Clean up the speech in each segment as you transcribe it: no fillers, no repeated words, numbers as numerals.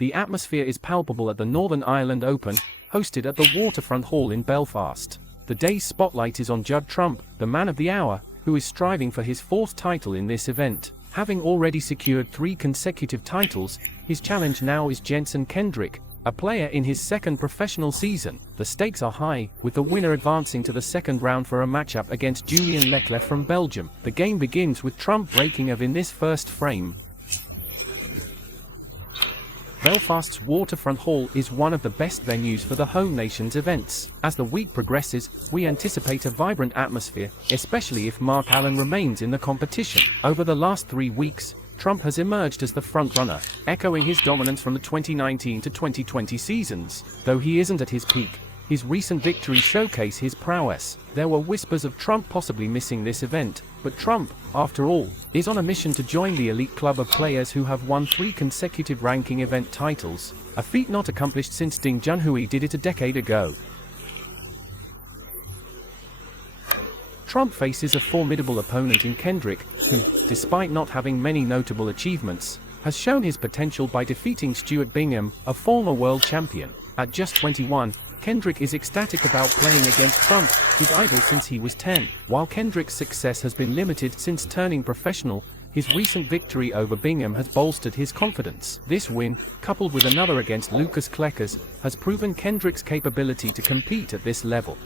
The atmosphere is palpable at the Northern Ireland Open, hosted at the Waterfront Hall in Belfast. The day's spotlight is on Judd Trump, the man of the hour, who is striving for his 4th title in this event. Having already secured 3 consecutive titles, his challenge now is Jenson Kendrick, a player in his 2nd professional season. The stakes are high, with the winner advancing to the 2nd round for a matchup against Julian Leclerc from Belgium. The game begins with Trump breaking of in this first frame. Belfast's Waterfront Hall is one of the best venues for the home nation's events. As the week progresses, we anticipate a vibrant atmosphere, especially if Mark Allen remains in the competition. Over the last 3 weeks, Trump has emerged as the frontrunner, echoing his dominance from the 2019 to 2020 seasons. Though he isn't at his peak, his recent victories showcase his prowess. There were whispers of Trump possibly missing this event, but Trump, after all, is on a mission to join the elite club of players who have won 3 consecutive ranking event titles, a feat not accomplished since Ding Junhui did it a decade ago. Trump faces a formidable opponent in Kendrick, who, despite not having many notable achievements, has shown his potential by defeating Stuart Bingham, a former world champion. At just 21, Kendrick is ecstatic about playing against Trump, his idol since he was 10. While Kendrick's success has been limited since turning professional, his recent victory over Bingham has bolstered his confidence. This win, coupled with another against Lucas Kleckers, has proven Kendrick's capability to compete at this level.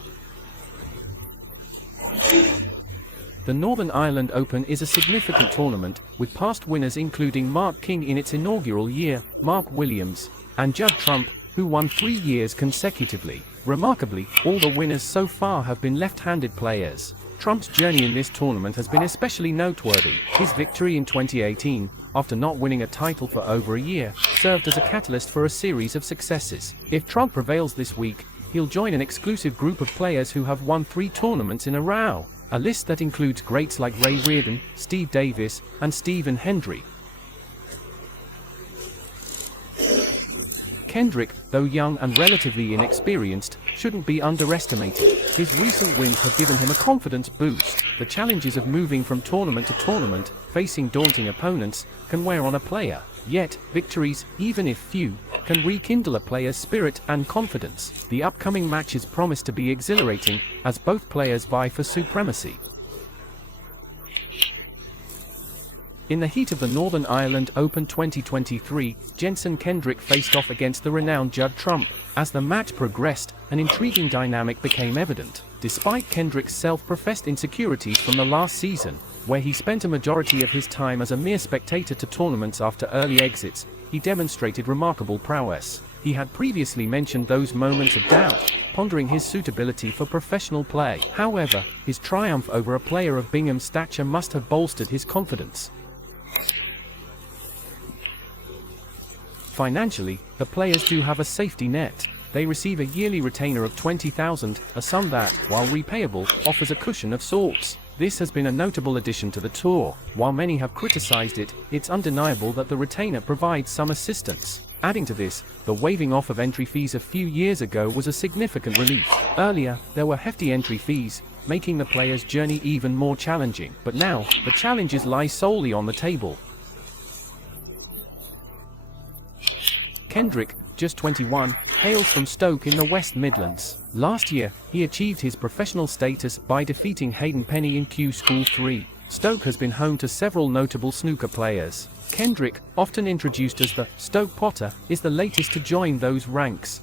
The Northern Ireland Open is a significant tournament, with past winners including Mark King in its inaugural year, Mark Williams, and Judd Trump, who won 3 years consecutively. Remarkably, all the winners so far have been left-handed players. Trump's journey in this tournament has been especially noteworthy. His victory in 2018, after not winning a title for over a year, served as a catalyst for a series of successes. If Trump prevails this week, he'll join an exclusive group of players who have won 3 tournaments in a row, a list that includes greats like Ray Reardon, Steve Davis, and Stephen Hendry. Kendrick, though young and relatively inexperienced, shouldn't be underestimated. His recent wins have given him a confidence boost. The challenges of moving from tournament to tournament, facing daunting opponents, can wear on a player. Yet, victories, even if few, can rekindle a player's spirit and confidence. The upcoming matches promise to be exhilarating, as both players vie for supremacy. In the heat of the Northern Ireland Open 2023, Jenson Kendrick faced off against the renowned Judd Trump. As the match progressed, an intriguing dynamic became evident. Despite Kendrick's self-professed insecurities from the last season, where he spent a majority of his time as a mere spectator to tournaments after early exits, he demonstrated remarkable prowess. He had previously mentioned those moments of doubt, pondering his suitability for professional play. However, his triumph over a player of Bingham's stature must have bolstered his confidence. Financially, the players do have a safety net. They receive a yearly retainer of $20,000, a sum that, while repayable, offers a cushion of sorts. This has been a notable addition to the tour. While many have criticized it, it's undeniable that the retainer provides some assistance. Adding to this, the waiving off of entry fees a few years ago was a significant relief. Earlier, there were hefty entry fees, making the player's journey even more challenging. But now, the challenges lie solely on the table. Kendrick, just 21, hails from Stoke in the West Midlands. Last year, he achieved his professional status by defeating Hayden Penny in Q School 3. Stoke has been home to several notable snooker players. Kendrick, often introduced as the Stoke Potter, is the latest to join those ranks.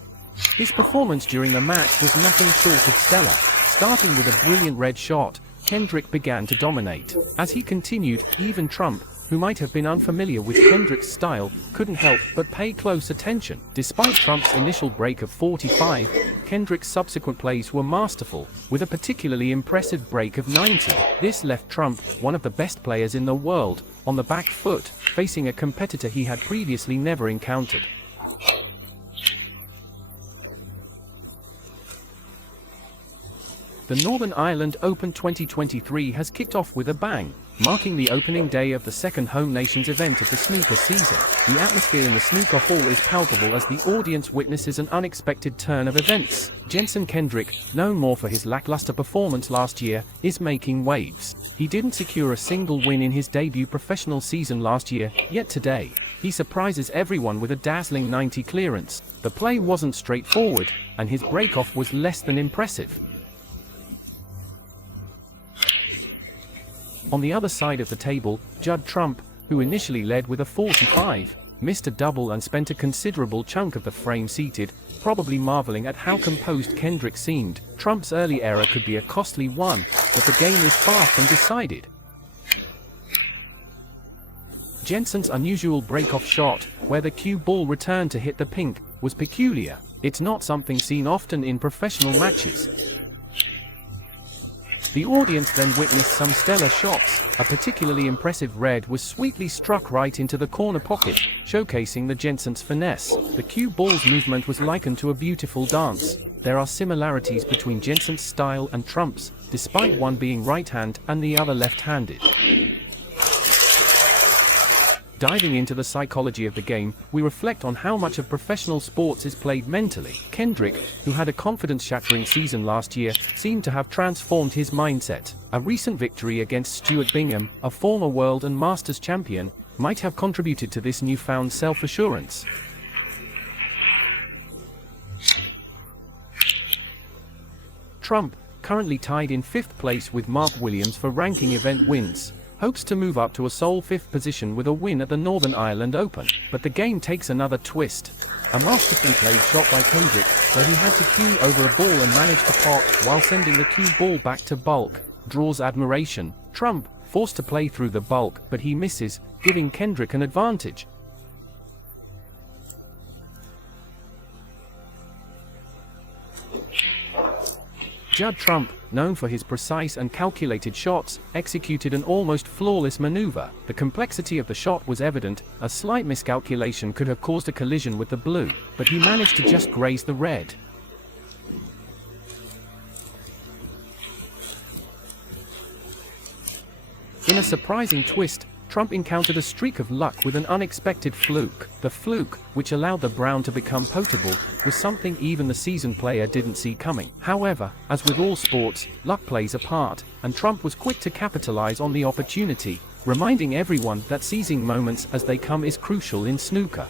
His performance during the match was nothing short of stellar. Starting with a brilliant red shot, Kendrick began to dominate. As he continued, even Trump, who might have been unfamiliar with Kendrick's style, couldn't help but pay close attention. Despite Trump's initial break of 45, Kendrick's subsequent plays were masterful, with a particularly impressive break of 90. This left Trump, one of the best players in the world, on the back foot, facing a competitor he had previously never encountered. The Northern Ireland Open 2023 has kicked off with a bang, marking the opening day of the second home nations event of the snooker season. The atmosphere in the snooker hall is palpable as the audience witnesses an unexpected turn of events. Jenson Kendrick, known more for his lackluster performance last year, is making waves. He didn't secure a single win in his debut professional season last year, yet today, he surprises everyone with a dazzling 90 clearance. The play wasn't straightforward, and his breakoff was less than impressive. On the other side of the table, Judd, who initially led with a 45, missed a double and spent a considerable chunk of the frame seated, probably marveling at how composed Kendrick seemed. Trump's early error could be a costly one, but the game is far from decided. Jenson's unusual break-off shot, where the cue ball returned to hit the pink, was peculiar. It's not something seen often in professional matches. The audience then witnessed some stellar shots. A particularly impressive red was sweetly struck right into the corner pocket, showcasing the Jenson's finesse. The cue ball's movement was likened to a beautiful dance. There are similarities between Jenson's style and Trump's, despite one being right-hand and the other left-handed. Diving into the psychology of the game, we reflect on how much of professional sports is played mentally. Kendrick, who had a confidence-shattering season last year, seemed to have transformed his mindset. A recent victory against Stuart Bingham, a former world and Masters champion, might have contributed to this newfound self-assurance. Trump, currently tied in 5th place with Mark Williams for ranking event wins, hopes to move up to a sole 5th position with a win at the Northern Ireland Open. But the game takes another twist. A masterfully played shot by Kendrick, where he had to cue over a ball and managed to pot while sending the cue ball back to bulk, draws admiration. Trump, forced to play through the bulk, but he misses, giving Kendrick an advantage. Judd, known for his precise and calculated shots, executed an almost flawless maneuver. The complexity of the shot was evident. A slight miscalculation could have caused a collision with the blue, but he managed to just graze the red. In a surprising twist, Trump encountered a streak of luck with an unexpected fluke. The fluke, which allowed the brown to become potable, was something even the seasoned player didn't see coming. However, as with all sports, luck plays a part, and Trump was quick to capitalize on the opportunity, reminding everyone that seizing moments as they come is crucial in snooker.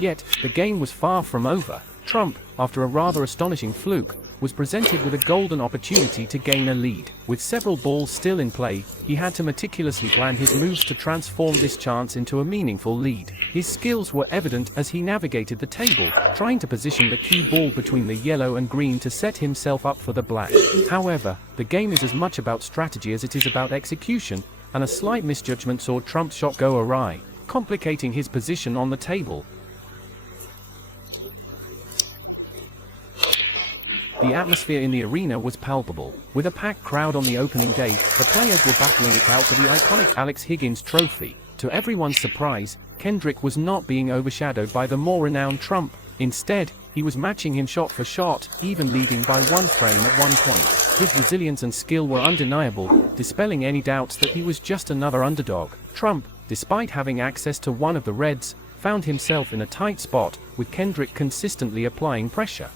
Yet, the game was far from over. Trump, after a rather astonishing fluke, was presented with a golden opportunity to gain a lead. With several balls still in play, he had to meticulously plan his moves to transform this chance into a meaningful lead. His skills were evident as he navigated the table, trying to position the cue ball between the yellow and green to set himself up for the black. However, the game is as much about strategy as it is about execution, and a slight misjudgment saw Trump's shot go awry, complicating his position on the table. The atmosphere in the arena was palpable. With a packed crowd on the opening day, the players were battling it out for the iconic Alex Higgins trophy. To everyone's surprise, Kendrick was not being overshadowed by the more renowned Trump. Instead, he was matching him shot for shot, even leading by one frame at one point. His resilience and skill were undeniable, dispelling any doubts that he was just another underdog. Trump, despite having access to one of the reds, found himself in a tight spot, with Kendrick consistently applying pressure.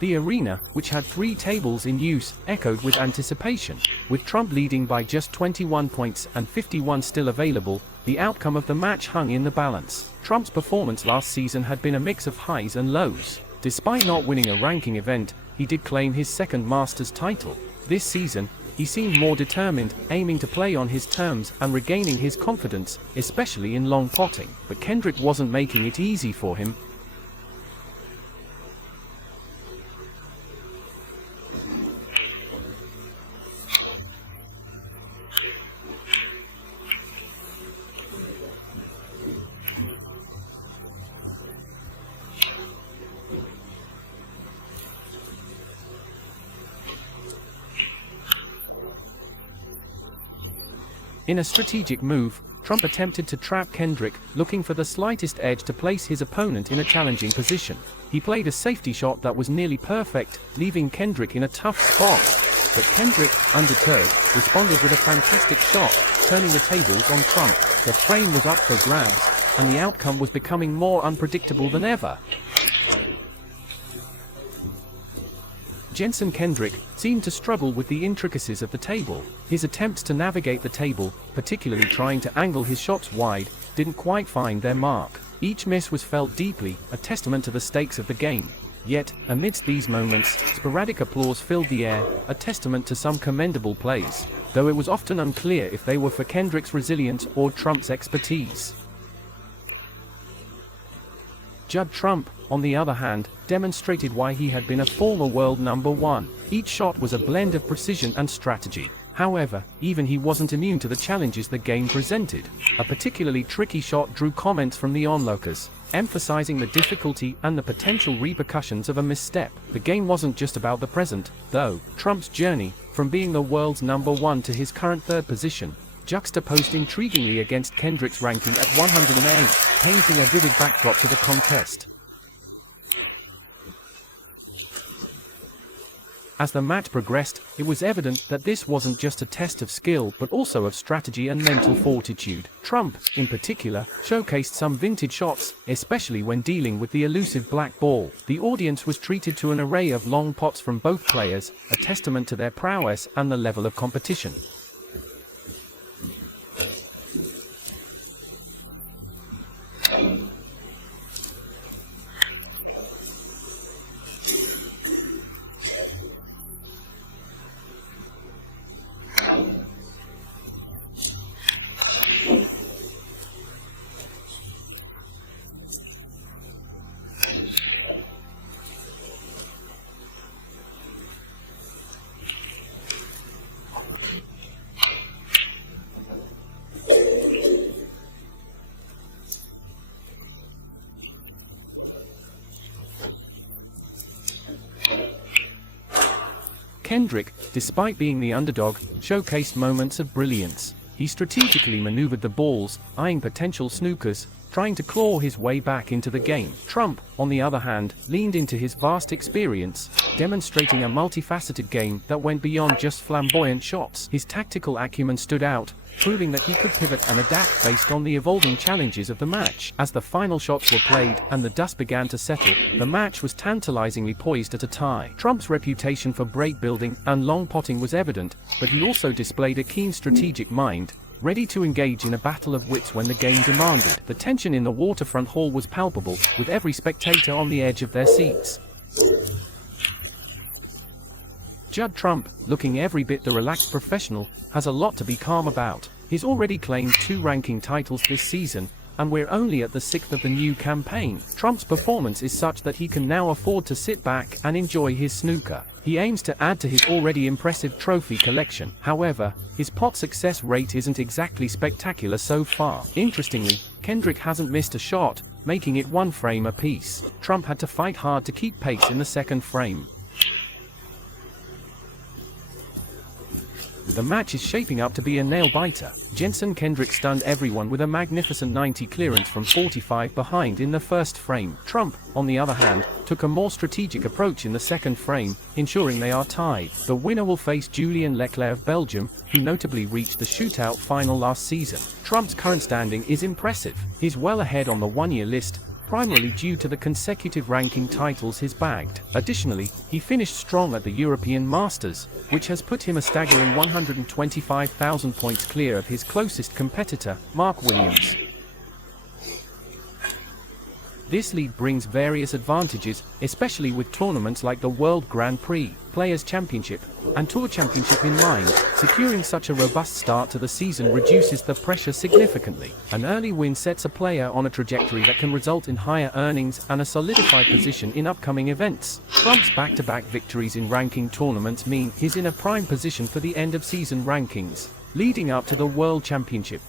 The arena, which had 3 tables in use, echoed with anticipation. With Trump leading by just 21 points and 51 still available, the outcome of the match hung in the balance. Trump's performance last season had been a mix of highs and lows. Despite not winning a ranking event, he did claim his second Masters title. This season, he seemed more determined, aiming to play on his terms and regaining his confidence, especially in long potting. But Kendrick wasn't making it easy for him. In a strategic move, Trump attempted to trap Kendrick, looking for the slightest edge to place his opponent in a challenging position. He played a safety shot that was nearly perfect, leaving Kendrick in a tough spot. But Kendrick, undeterred, responded with a fantastic shot, turning the tables on Trump. The frame was up for grabs, and the outcome was becoming more unpredictable than ever. Jenson Kendrick seemed to struggle with the intricacies of the table. His attempts to navigate the table, particularly trying to angle his shots wide, didn't quite find their mark. Each miss was felt deeply, a testament to the stakes of the game. Yet, amidst these moments, sporadic applause filled the air, a testament to some commendable plays, though it was often unclear if they were for Kendrick's resilience or Trump's expertise. Judd Trump, on the other hand, demonstrated why he had been a former world number one. Each shot was a blend of precision and strategy. However, even he wasn't immune to the challenges the game presented. A particularly tricky shot drew comments from the onlookers, emphasizing the difficulty and the potential repercussions of a misstep. The game wasn't just about the present, though. Trump's journey, from being the world's number one to his current third position, juxtaposed intriguingly against Kendrick's ranking at 108, painting a vivid backdrop to the contest. As the match progressed, it was evident that this wasn't just a test of skill but also of strategy and mental fortitude. Trump, in particular, showcased some vintage shots, especially when dealing with the elusive black ball. The audience was treated to an array of long pots from both players, a testament to their prowess and the level of competition. Kendrick, despite being the underdog, showcased moments of brilliance. He strategically maneuvered the balls, eyeing potential snookers, trying to claw his way back into the game. Trump, on the other hand, leaned into his vast experience, demonstrating a multifaceted game that went beyond just flamboyant shots. His tactical acumen stood out, proving that he could pivot and adapt based on the evolving challenges of the match. As the final shots were played and the dust began to settle, the match was tantalizingly poised at a tie. Trump's reputation for break building and long potting was evident, but he also displayed a keen strategic mind, ready to engage in a battle of wits when the game demanded. The tension in the waterfront hall was palpable, with every spectator on the edge of their seats. Judd Trump, looking every bit the relaxed professional, has a lot to be calm about. He's already claimed 2 ranking titles this season, and we're only at the 6th of the new campaign. Trump's performance is such that he can now afford to sit back and enjoy his snooker. He aims to add to his already impressive trophy collection. However, his pot success rate isn't exactly spectacular so far. Interestingly, Kendrick hasn't missed a shot, making it 1 frame apiece. Trump had to fight hard to keep pace in the second frame. The match is shaping up to be a nail-biter. Jenson Kendrick stunned everyone with a magnificent 90 clearance from 45 behind in the first frame. Trump, on the other hand, took a more strategic approach in the second frame, ensuring they are tied. The winner will face Julian Leclerc of Belgium, who notably reached the shootout final last season. Trump's current standing is impressive. He's well ahead on the one-year list, primarily due to the consecutive ranking titles he's bagged. Additionally, he finished strong at the European Masters, which has put him a staggering 125,000 points clear of his closest competitor, Mark Williams. This lead brings various advantages, especially with tournaments like the World Grand Prix, Players' Championship, and Tour Championship in mind. Securing such a robust start to the season reduces the pressure significantly. An early win sets a player on a trajectory that can result in higher earnings and a solidified position in upcoming events. Trump's back-to-back victories in ranking tournaments mean he's in a prime position for the end-of-season rankings, leading up to the World Championship.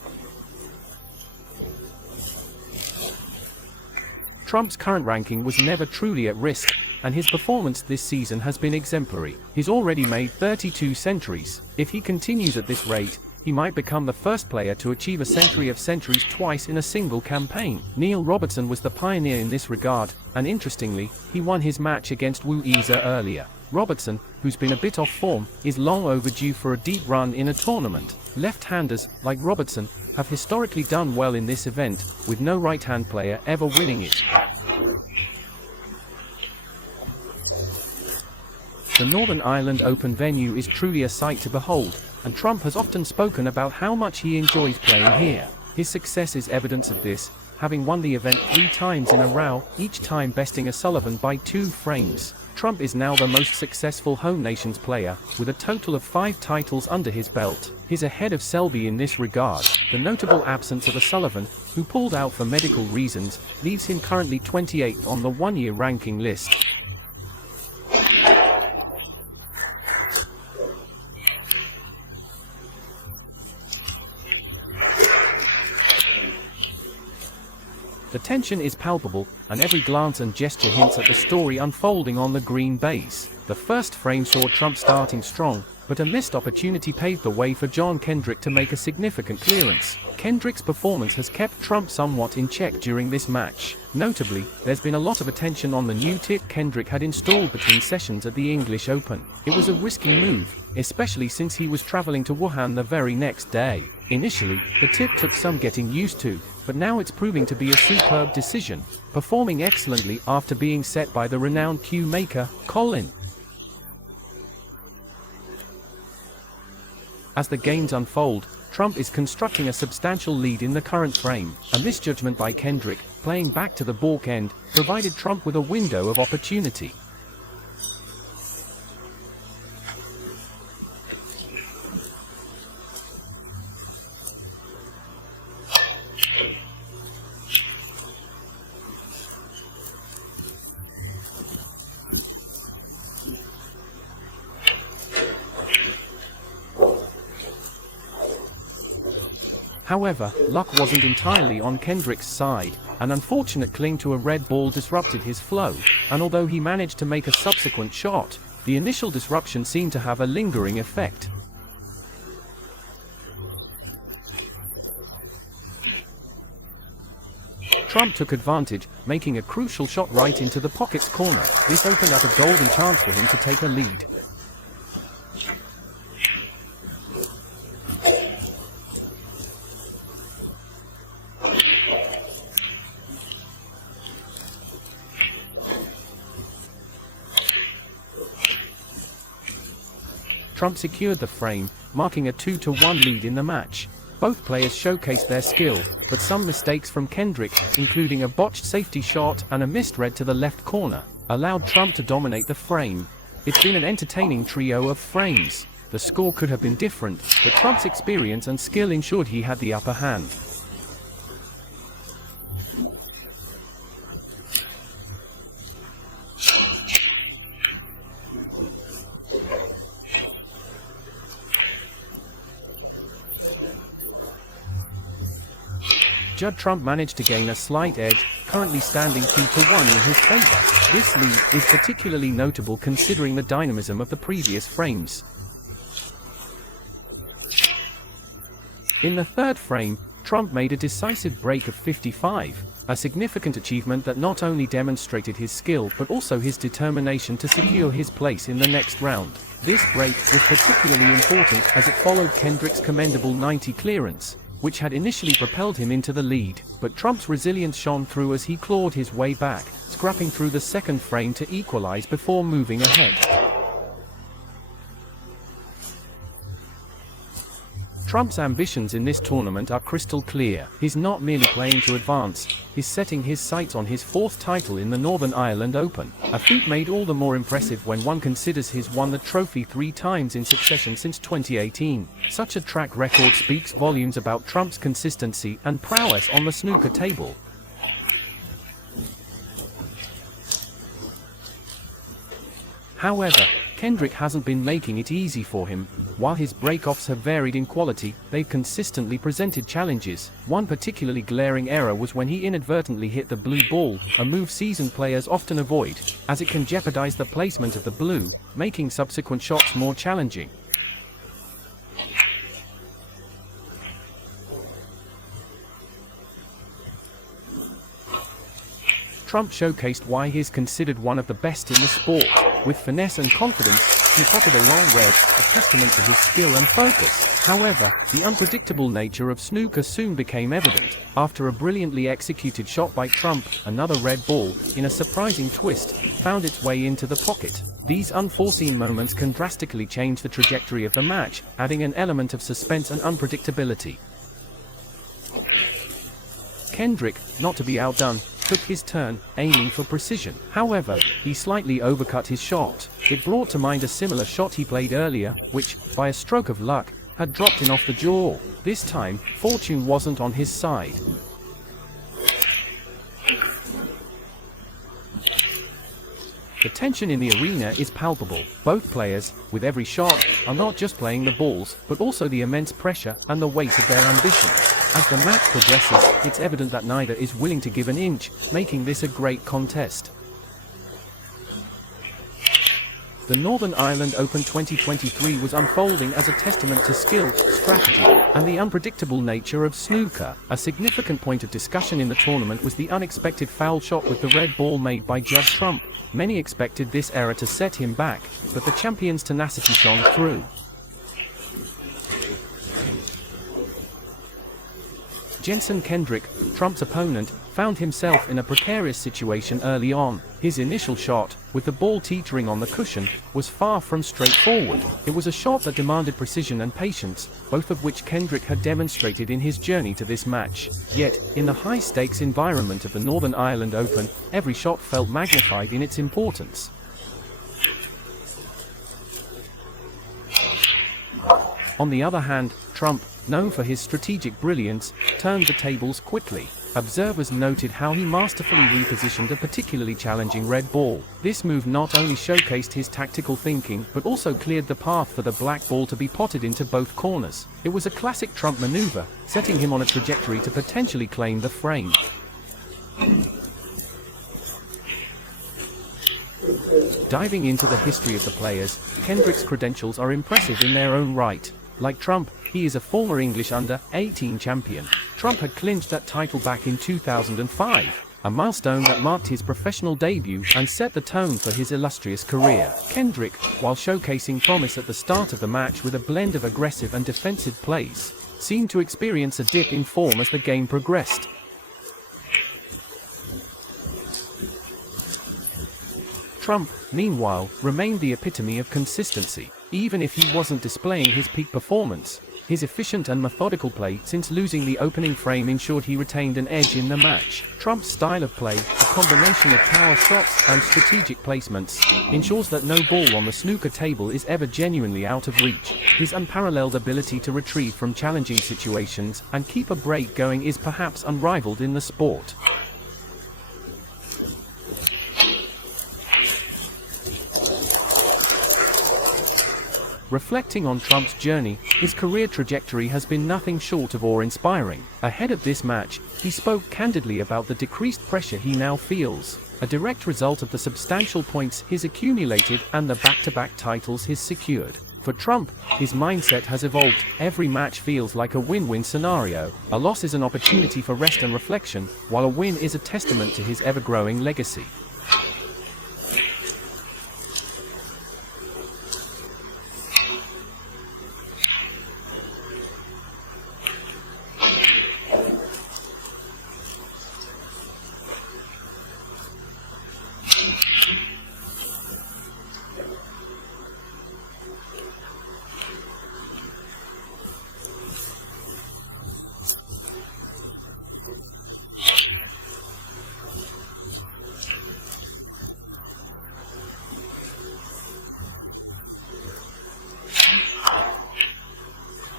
Trump's current ranking was never truly at risk, and his performance this season has been exemplary. He's already made 32 centuries. If he continues at this rate, he might become the first player to achieve a century of centuries twice in a single campaign. Neil Robertson was the pioneer in this regard, and interestingly, he won his match against Wu-Isa earlier. Robertson, who's been a bit off form, is long overdue for a deep run in a tournament. Left-handers, like Robertson, have historically done well in this event, with no right-hand player ever winning it. The Northern Ireland Open venue is truly a sight to behold, and Trump has often spoken about how much he enjoys playing here. His success is evidence of this, having won the event 3 times in a row, each time besting O'Sullivan by 2 frames. Trump is now the most successful home nations player, with a total of 5 titles under his belt. He's ahead of Selby in this regard. The notable absence of O'Sullivan, who pulled out for medical reasons, leaves him currently 28th on the one-year ranking list. The tension is palpable, and every glance and gesture hints at the story unfolding on the green base. The first frame saw Trump starting strong, but a missed opportunity paved the way for Jenson Kendrick to make a significant clearance. Kendrick's performance has kept Trump somewhat in check during this match. Notably, there's been a lot of attention on the new tip Kendrick had installed between sessions at the English Open. It was a risky move, especially since he was traveling to Wuhan the very next day. Initially, the tip took some getting used to, but now it's proving to be a superb decision, performing excellently after being set by the renowned cue maker, Colin. As the games unfold, Trump is constructing a substantial lead in the current frame. A misjudgment by Kendrick, playing back to the balk end, provided Trump with a window of opportunity. However, luck wasn't entirely on Kendrick's side. An unfortunate cling to a red ball disrupted his flow, and although he managed to make a subsequent shot, the initial disruption seemed to have a lingering effect. Trump took advantage, making a crucial shot right into the pocket's corner. This opened up a golden chance for him to take a lead. Trump secured the frame, marking a 2-1 lead in the match. Both players showcased their skill, but some mistakes from Kendrick, including a botched safety shot and a missed red to the left corner, allowed Trump to dominate the frame. It's been an entertaining trio of frames. The score could have been different, but Trump's experience and skill ensured he had the upper hand. Judd Trump managed to gain a slight edge, currently standing 2-1 in his favor. This lead is particularly notable considering the dynamism of the previous frames. In the third frame, Trump made a decisive break of 55, a significant achievement that not only demonstrated his skill but also his determination to secure his place in the next round. This break was particularly important as it followed Kendrick's commendable 90 clearance, which had initially propelled him into the lead, but Trump's resilience shone through as he clawed his way back, scrapping through the second frame to equalize before moving ahead. Trump's ambitions in this tournament are crystal clear. He's not merely playing to advance, he's setting his sights on his 4th title in the Northern Ireland Open, a feat made all the more impressive when one considers he's won the trophy 3 times in succession since 2018. Such a track record speaks volumes about Trump's consistency and prowess on the snooker table. However, Kendrick hasn't been making it easy for him. While his break-offs have varied in quality, they've consistently presented challenges. One particularly glaring error was when he inadvertently hit the blue ball, a move seasoned players often avoid, as it can jeopardize the placement of the blue, making subsequent shots more challenging. Trump showcased why he is considered one of the best in the sport. With finesse and confidence, he potted a long red, a testament to his skill and focus. However, the unpredictable nature of snooker soon became evident. After a brilliantly executed shot by Trump, another red ball, in a surprising twist, found its way into the pocket. These unforeseen moments can drastically change the trajectory of the match, adding an element of suspense and unpredictability. Kendrick, not to be outdone, took his turn, aiming for precision. However, he slightly overcut his shot. It brought to mind a similar shot he played earlier, which, by a stroke of luck, had dropped in off the jaw. This time, fortune wasn't on his side. The tension in the arena is palpable. Both players, with every shot, are not just playing the balls, but also the immense pressure and the weight of their ambitions. As the match progresses, it's evident that neither is willing to give an inch, making this a great contest. The Northern Ireland Open 2023 was unfolding as a testament to skill, strategy, and the unpredictable nature of snooker. A significant point of discussion in the tournament was the unexpected foul shot with the red ball made by Judd Trump. Many expected this error to set him back, but the champion's tenacity shone through. Jenson Kendrick, Trump's opponent, found himself in a precarious situation early on. His initial shot, with the ball teetering on the cushion, was far from straightforward. It was a shot that demanded precision and patience, both of which Kendrick had demonstrated in his journey to this match. Yet, in the high-stakes environment of the Northern Ireland Open, every shot felt magnified in its importance. On the other hand, Trump, known for his strategic brilliance, turned the tables quickly. Observers noted how he masterfully repositioned a particularly challenging red ball. This move not only showcased his tactical thinking, but also cleared the path for the black ball to be potted into both corners. It was a classic Trump maneuver, setting him on a trajectory to potentially claim the frame. Diving into the history of the players, Kendrick's credentials are impressive in their own right. Like Trump, he is a former English under-18 champion. Trump had clinched that title back in 2005, a milestone that marked his professional debut and set the tone for his illustrious career. Kendrick, while showcasing promise at the start of the match with a blend of aggressive and defensive plays, seemed to experience a dip in form as the game progressed. Trump, meanwhile, remained the epitome of consistency. Even if he wasn't displaying his peak performance, his efficient and methodical play since losing the opening frame ensured he retained an edge in the match. Trump's style of play, a combination of power shots and strategic placements, ensures that no ball on the snooker table is ever genuinely out of reach. His unparalleled ability to retrieve from challenging situations and keep a break going is perhaps unrivaled in the sport. Reflecting on Trump's journey, his career trajectory has been nothing short of awe-inspiring. Ahead of this match, he spoke candidly about the decreased pressure he now feels, a direct result of the substantial points he's accumulated and the back-to-back titles he's secured. For Trump, his mindset has evolved. Every match feels like a win-win scenario. A loss is an opportunity for rest and reflection, while a win is a testament to his ever-growing legacy.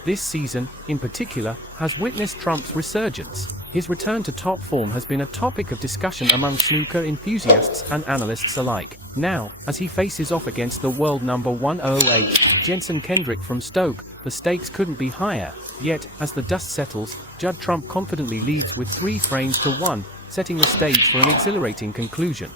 This season, in particular, has witnessed Trump's resurgence. His return to top form has been a topic of discussion among snooker enthusiasts and analysts alike. Now, as he faces off against the world number 108, Jenson Kendrick from Stoke, the stakes couldn't be higher. Yet, as the dust settles, Judd Trump confidently leads with 3 frames to 1, setting the stage for an exhilarating conclusion.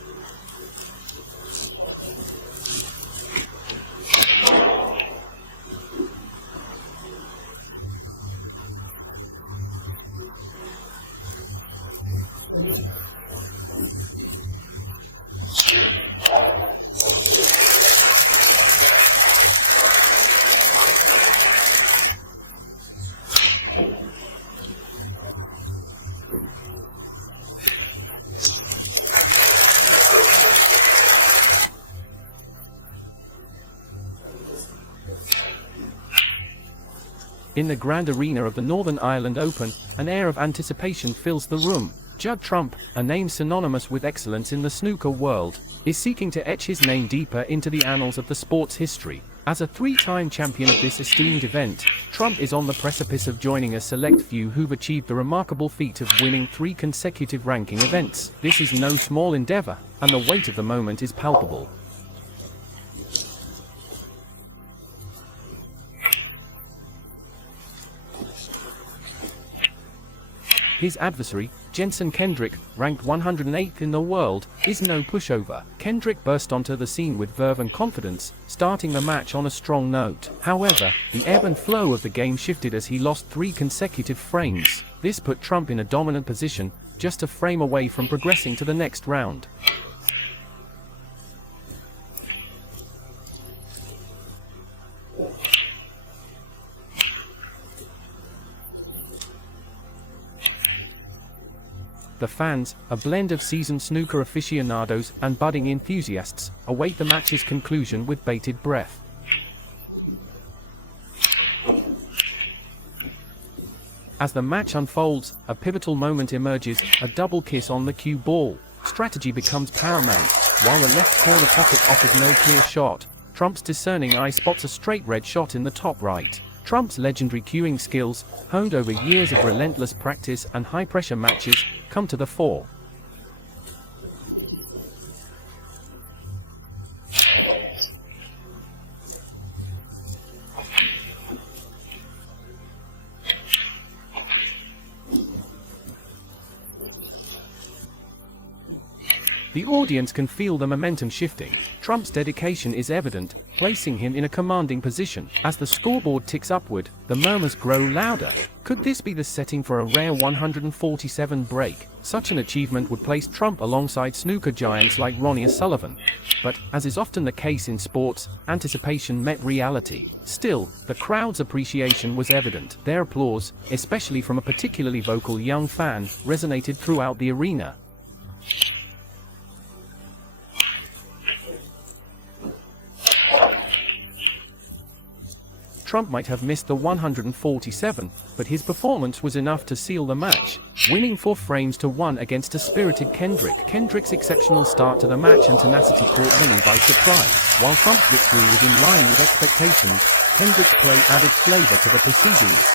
In the grand arena of the Northern Ireland Open, an air of anticipation fills the room. Judd Trump, a name synonymous with excellence in the snooker world, is seeking to etch his name deeper into the annals of the sport's history. As a three-time champion of this esteemed event, Trump is on the precipice of joining a select few who've achieved the remarkable feat of winning 3 consecutive ranking events. This is no small endeavor, and the weight of the moment is palpable. His adversary, Jenson Kendrick, ranked 108th in the world, is no pushover. Kendrick burst onto the scene with verve and confidence, starting the match on a strong note. However, the ebb and flow of the game shifted as he lost 3 consecutive frames. This put Trump in a dominant position, just a frame away from progressing to the next round. The fans, a blend of seasoned snooker aficionados and budding enthusiasts, await the match's conclusion with bated breath. As the match unfolds, a pivotal moment emerges, a double kiss on the cue ball. Strategy becomes paramount. While the left corner pocket offers no clear shot, Trump's discerning eye spots a straight red shot in the top right. Trump's legendary cueing skills, honed over years of relentless practice and high-pressure matches, come to the fore. The audience can feel the momentum shifting. Trump's dedication is evident, placing him in a commanding position. As the scoreboard ticks upward, the murmurs grow louder. Could this be the setting for a rare 147 break? Such an achievement would place Trump alongside snooker giants like Ronnie O'Sullivan. But, as is often the case in sports, anticipation met reality. Still, the crowd's appreciation was evident. Their applause, especially from a particularly vocal young fan, resonated throughout the arena. Trump might have missed the 147, but his performance was enough to seal the match, winning 4 frames to 1 against a spirited Kendrick. Kendrick's exceptional start to the match and tenacity caught many by surprise. While Trump's victory was in line with expectations, Kendrick's play added flavor to the proceedings.